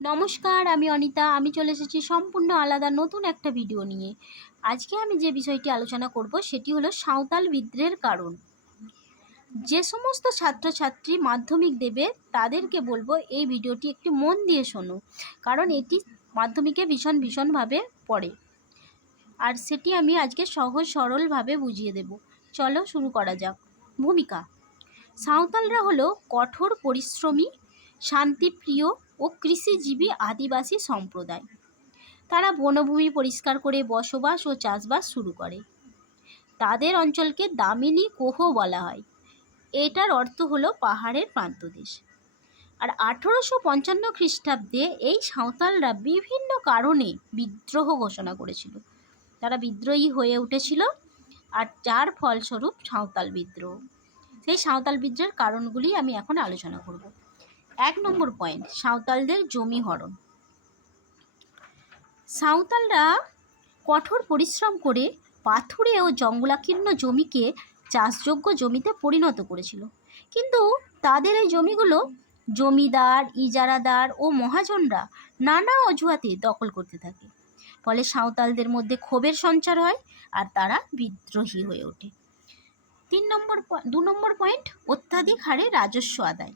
নমস্কার, আমি অনিতা। আমি চলে এসেছি সম্পূর্ণ আলাদা নতুন একটা ভিডিও নিয়ে। আজকে আমি যে বিষয়টি আলোচনা করব সেটি হলো সাঁওতাল বিদ্রোহের কারণ। যে সমস্ত ছাত্রছাত্রী মাধ্যমিক দেবে তাদেরকে বলবো এই ভিডিওটি একটু মন দিয়ে শোনো, কারণ এটি মাধ্যমিকে ভীষণভাবে পড়ে। আর সেটি আমি আজকে সহজ সরলভাবে বুঝিয়ে দেব। চলো শুরু করা যাক। ভূমিকা: সাঁওতালরা হলো কঠোর পরিশ্রমী, শান্তিপ্রিয় ও কৃষিজীবী আদিবাসী সম্প্রদায়। তারা বনভূমি পরিষ্কার করে বসবাস ও চাষবাস শুরু করে। তাদের অঞ্চলকে দামিনী কোহ বলা হয়। এটার অর্থ হলো পাহাড়ের প্রান্তদেশ। আর 1855 খ্রিস্টাব্দে এই সাঁওতালরা বিভিন্ন কারণে বিদ্রোহ ঘোষণা করেছিল। তারা বিদ্রোহী হয়ে উঠেছিল, আর যার ফলস্বরূপ সাঁওতাল বিদ্রোহ। সেই সাঁওতাল বিদ্রোহের কারণগুলি আমি এখন আলোচনা করব। 1 নম্বর পয়েন্ট: সাঁওতালদের জমি হরণ। সাঁওতালরা কঠোর পরিশ্রম করে পাথুরে ও জঙ্গলাকীর্ণ জমিকে চাষযোগ্য জমিতে পরিণত করেছিল, কিন্তু তাদের এই জমিগুলো জমিদার, ইজারাদার ও মহাজনরা নানা অজুহাতে দখল করতে থাকে। ফলে সাঁওতালদের মধ্যে ক্ষোভের সঞ্চার হয়, আর তারা বিদ্রোহী হয়ে ওঠে। 2 নম্বর পয়েন্ট: অত্যাধিক হারে রাজস্ব আদায়।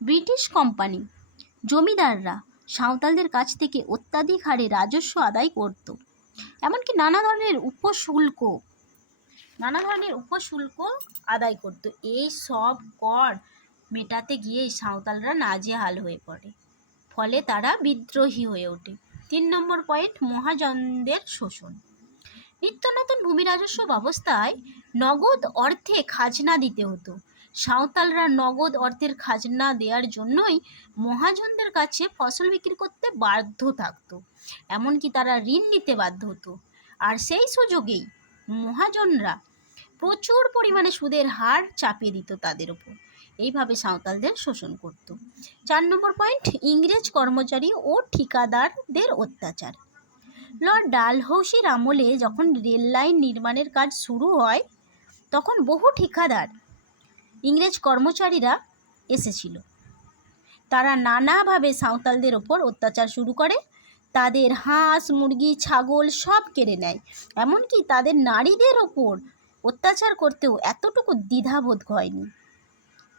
ব্রিটিশ কোম্পানি, জমিদাররা সাঁওতালদের কাছ থেকে অত্যাধিক হারে রাজস্ব আদায় করত। এমনকি নানা ধরনের উপশুল্ক আদায় করত। এই সব কর মেটাতে গিয়ে সাঁওতালরা নাজেহাল হয়ে পড়ে। ফলে তারা বিদ্রোহী হয়ে ওঠে। 3 নম্বর পয়েন্ট: মহাজনদের শোষণ। নিত্য নতুন ভূমি রাজস্ব ব্যবস্থায় নগদ অর্থে খাজনা দিতে হতো। সাঁওতালরা নগদ অর্থের খাজনা দেওয়ার জন্যই মহাজনদের কাছে ফসল বিক্রি করতে বাধ্য থাকতো। এমনকি তারা ঋণ নিতে বাধ্য হতো। আর সেই সুযোগেই মহাজনরা প্রচুর পরিমাণে সুদের হার চাপিয়ে দিত তাদের ওপর। এইভাবে সাঁওতালদের শোষণ করত। 4 নম্বর পয়েন্ট: ইংরেজ কর্মচারী ও ঠিকাদারদের অত্যাচার। লর্ড ডালহৌসির আমলে যখন রেল লাইন নির্মাণের কাজ শুরু হয়, তখন বহু ঠিকাদার ইংরেজ কর্মচারীরা এসেছিল। তারা নানাভাবে সাঁওতালদের ওপর অত্যাচার শুরু করে। তাদের হাঁস, মুরগি, ছাগল সব কেড়ে নেয়। এমনকি তাদের নারীদের ওপর অত্যাচার করতেও এতটুকু দ্বিধাবোধ হয়নি।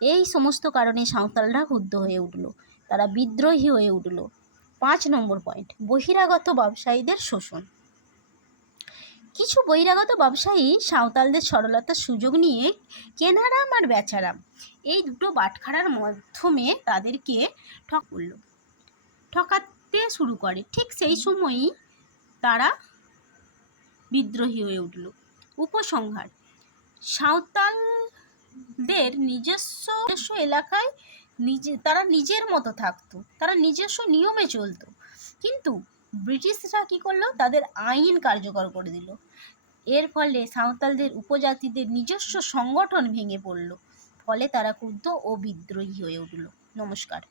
এই সমস্ত কারণে সাঁওতালরা ক্ষুব্ধ হয়ে উঠল, তারা বিদ্রোহী হয়ে উঠল। 5 নম্বর পয়েন্ট: বহিরাগত ব্যবসায়ীদের শোষণ। কিছু বহিরাগত ব্যবসায়ী সাঁওতালদের সরলতার সুযোগ নিয়ে কেনারাম আর বেচারাম, এই দুটো বাটখারার মাধ্যমে তাদেরকে ঠকাতে শুরু করে। ঠিক সেই সময়ই তারা বিদ্রোহী হয়ে উঠল। উপসংহার: সাঁওতালদের নিজস্ব এলাকায় তারা নিজের মতো থাকতো, তারা নিজস্ব নিয়মে চলতো। কিন্তু ব্রিটিশরা কী করলো? তাদের আইন কার্যকর করে দিল। এর ফলে সাঁওতালদের উপজাতিদের নিজস্ব সংগঠন ভেঙে পড়ল। ফলে তারা ক্রুদ্ধ ও বিদ্রোহী হয়ে উঠল। নমস্কার।